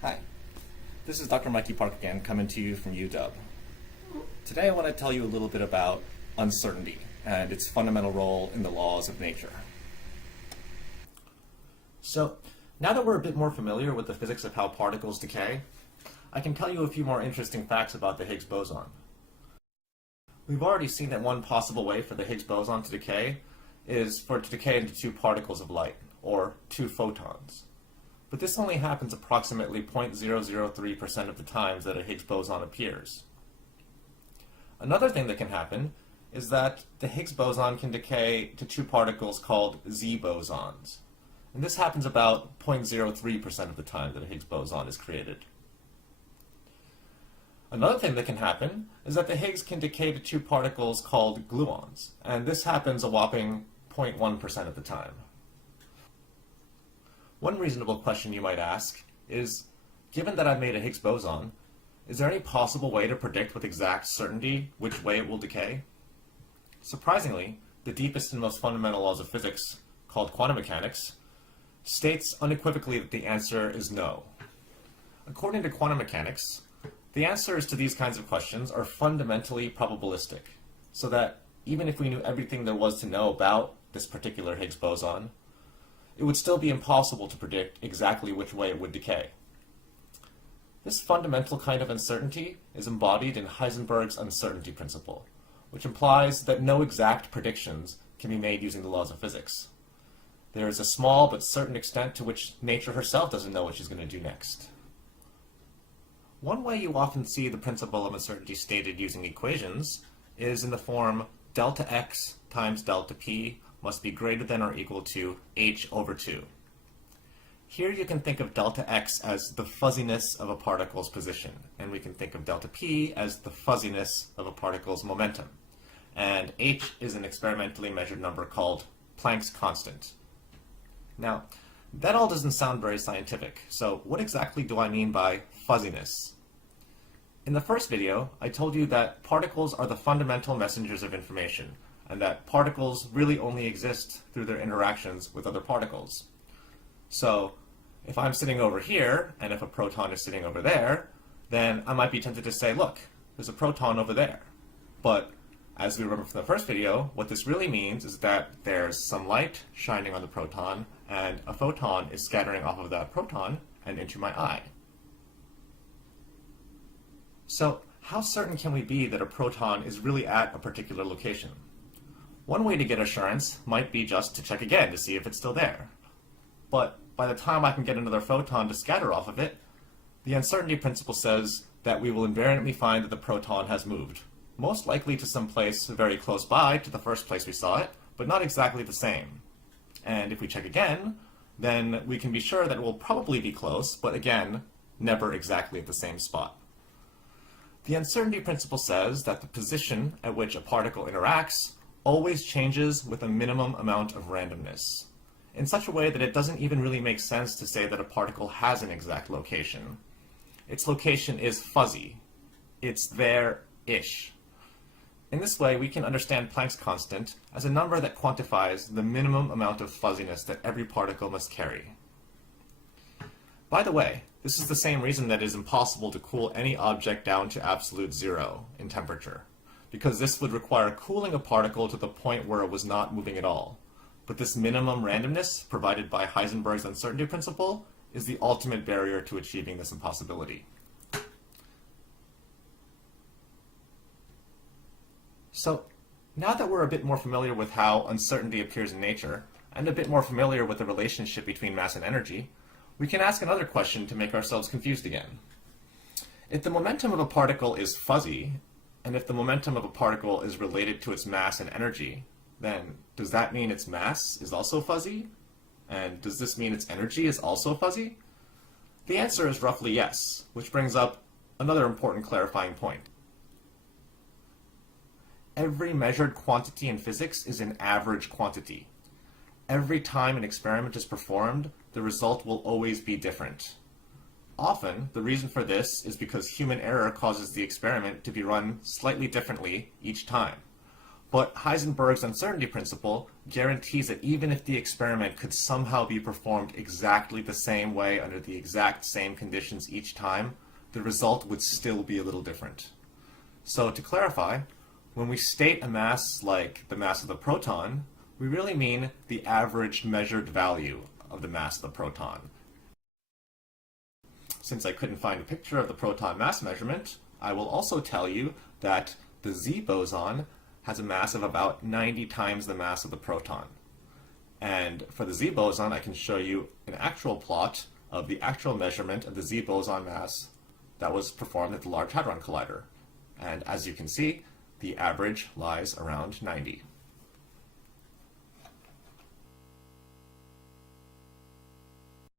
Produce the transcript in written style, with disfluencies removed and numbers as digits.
Hi, this is Dr. Mikey Park again, coming to you from UW. Today I want to tell you a little bit about uncertainty and its fundamental role in the laws of nature. So, now that we're a bit more familiar with the physics of how particles decay, I can tell you a few more interesting facts about the Higgs boson. We've already seen that one possible way for the Higgs boson to decay is for it to decay into two particles of light, or two photons. But this only happens approximately 0.003% of the times that a Higgs boson appears. Another thing that can happen is that the Higgs boson can decay to two particles called Z bosons. And this happens about 0.03% of the time that a Higgs boson is created. Another thing that can happen is that the Higgs can decay to two particles called gluons, and this happens a whopping 0.1% of the time. One reasonable question you might ask is, given that I've made a Higgs boson, is there any possible way to predict with exact certainty which way it will decay? Surprisingly, the deepest and most fundamental laws of physics, called quantum mechanics, states unequivocally that the answer is no. According to quantum mechanics, the answers to these kinds of questions are fundamentally probabilistic, so that even if we knew everything there was to know about this particular Higgs boson, it would still be impossible to predict exactly which way it would decay. This fundamental kind of uncertainty is embodied in Heisenberg's uncertainty principle, which implies that no exact predictions can be made using the laws of physics. There is a small but certain extent to which nature herself doesn't know what she's going to do next. One way you often see the principle of uncertainty stated using equations is in the form delta x times delta p must be greater than or equal to h over 2. Here you can think of delta x as the fuzziness of a particle's position, and we can think of delta p as the fuzziness of a particle's momentum. And h is an experimentally measured number called Planck's constant. Now, that all doesn't sound very scientific, so what exactly do I mean by fuzziness? In the first video, I told you that particles are the fundamental messengers of information, and that particles really only exist through their interactions with other particles. So, if I'm sitting over here, and if a proton is sitting over there, then I might be tempted to say, look, there's a proton over there. But, as we remember from the first video, what this really means is that there's some light shining on the proton, and a photon is scattering off of that proton and into my eye. So, how certain can we be that a proton is really at a particular location? One way to get assurance might be just to check again to see if it's still there. But by the time I can get another photon to scatter off of it, the uncertainty principle says that we will invariantly find that the proton has moved, most likely to some place very close by to the first place we saw it, but not exactly the same. And if we check again, then we can be sure that it will probably be close, but again, never exactly at the same spot. The uncertainty principle says that the position at which a particle interacts always changes with a minimum amount of randomness, in such a way that it doesn't even really make sense to say that a particle has an exact location. Its location is fuzzy. It's there-ish. In this way, we can understand Planck's constant as a number that quantifies the minimum amount of fuzziness that every particle must carry. By the way, this is the same reason that it is impossible to cool any object down to absolute zero in temperature, because this would require cooling a particle to the point where it was not moving at all. But this minimum randomness provided by Heisenberg's uncertainty principle is the ultimate barrier to achieving this impossibility. So, now that we're a bit more familiar with how uncertainty appears in nature, and a bit more familiar with the relationship between mass and energy, we can ask another question to make ourselves confused again. If the momentum of a particle is fuzzy, and if the momentum of a particle is related to its mass and energy, then does that mean its mass is also fuzzy? And does this mean its energy is also fuzzy? The answer is roughly yes, which brings up another important clarifying point. Every measured quantity in physics is an average quantity. Every time an experiment is performed, the result will always be different. Often, the reason for this is because human error causes the experiment to be run slightly differently each time. But Heisenberg's uncertainty principle guarantees that even if the experiment could somehow be performed exactly the same way under the exact same conditions each time, the result would still be a little different. So to clarify, when we state a mass like the mass of the proton, we really mean the average measured value of the mass of the proton. Since I couldn't find a picture of the proton mass measurement, I will also tell you that the Z boson has a mass of about 90 times the mass of the proton. And for the Z boson, I can show you an actual plot of the actual measurement of the Z boson mass that was performed at the Large Hadron Collider. And as you can see, the average lies around 90.